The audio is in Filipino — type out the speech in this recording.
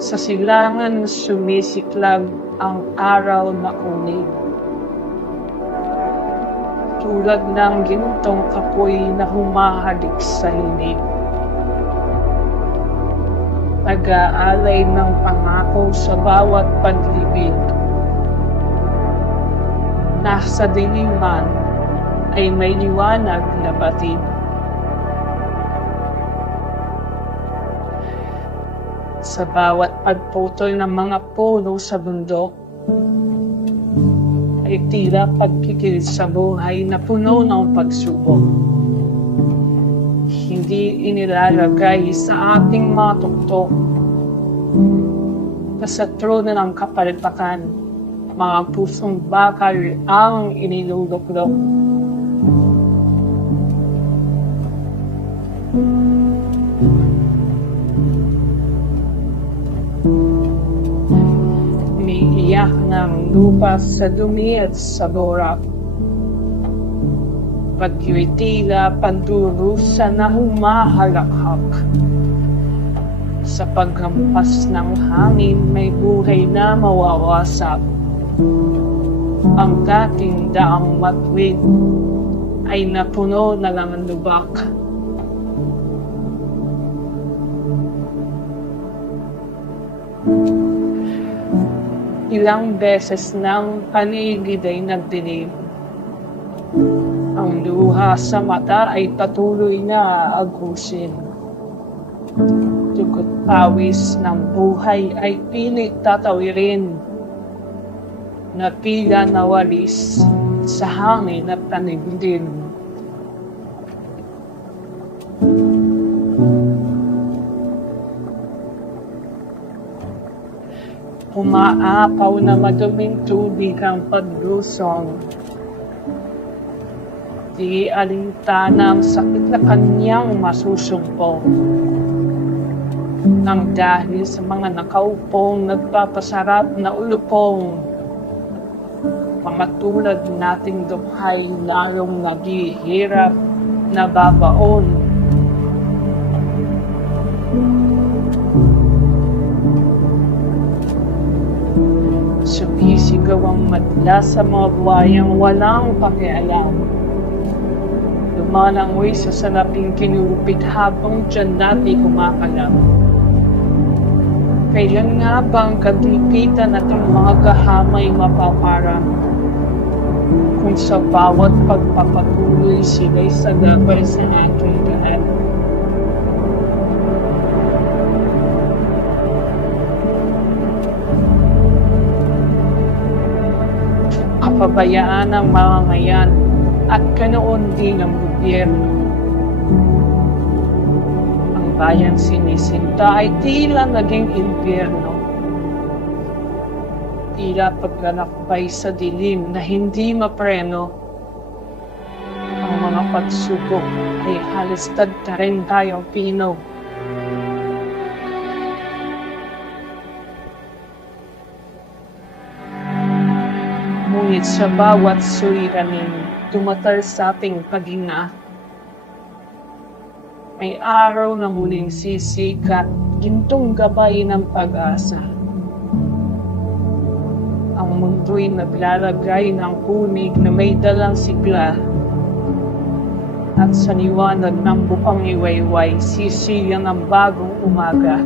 Sa silangan sumisiklag ang araw na unig. Tulad ng gintong kapoy na humahalik sa init. Nag-aalay ng pangako sa bawat paglibid. Nasa dilim man ay may liwanag na batid. Sa bawat pagputol ng mga puno sa bundok, ay tila pagkikil sa buhay na puno ng pagsubok. Hindi inilalagay sa ating mga tuktok na sa trono ng kapalpakan, mga pusong bakal ang iniluluklok. Umiiyak ng lupa sa dumi at sa borak. Bagyo'y tila pandurusa na humahalakhak. Sa paghampas ng hangin, may buhay na mawawasak. Ang dating daang matwid ay napuno na lang ang lubak. Ilang beses nang paligid ay nagdilim. Ang luha sa mata ay patuloy na agusin. Tugot pawis ng buhay ay pilit tatawirin. Na walis sa hangin at taniglim. Umaapaw na maduming tubig ang paglusong. Di alintana ang sakit na kanyang masusumpo. Nang dahil sa mga nakaupong nagpapasarap na ulupong, mga tulad nating dukhay lalong naghihirap na babaon ang madla sa mga buhayang walang pakialam. Lumalangoy sa salaping kinupit habang dyan dati kumakalam. Kailan nga bang kagipitan ating mga gahamay mapaparang? Kung sa bawat pagpapatuloy sila'y sagabay sa ating daan. Kapabayaan ng mga ngayan at kanoon din ng gobyerno. Ang bayang sinisinta ay tila naging impyerno. Tila paglalakbay sa dilim na hindi mapreno. Ang mga pagsubok ay halistad na rin tayong pino. Ngunit sa bawat suliranin, tumatal sa ating paghinga. May araw na muling sisikat, gintong gabay ng pag-asa. Ang mundo'y naglalagay ng kunig na may dalang sigla. At sa liwanag ng bukang iwayway, sisiyang ang bagong umaga.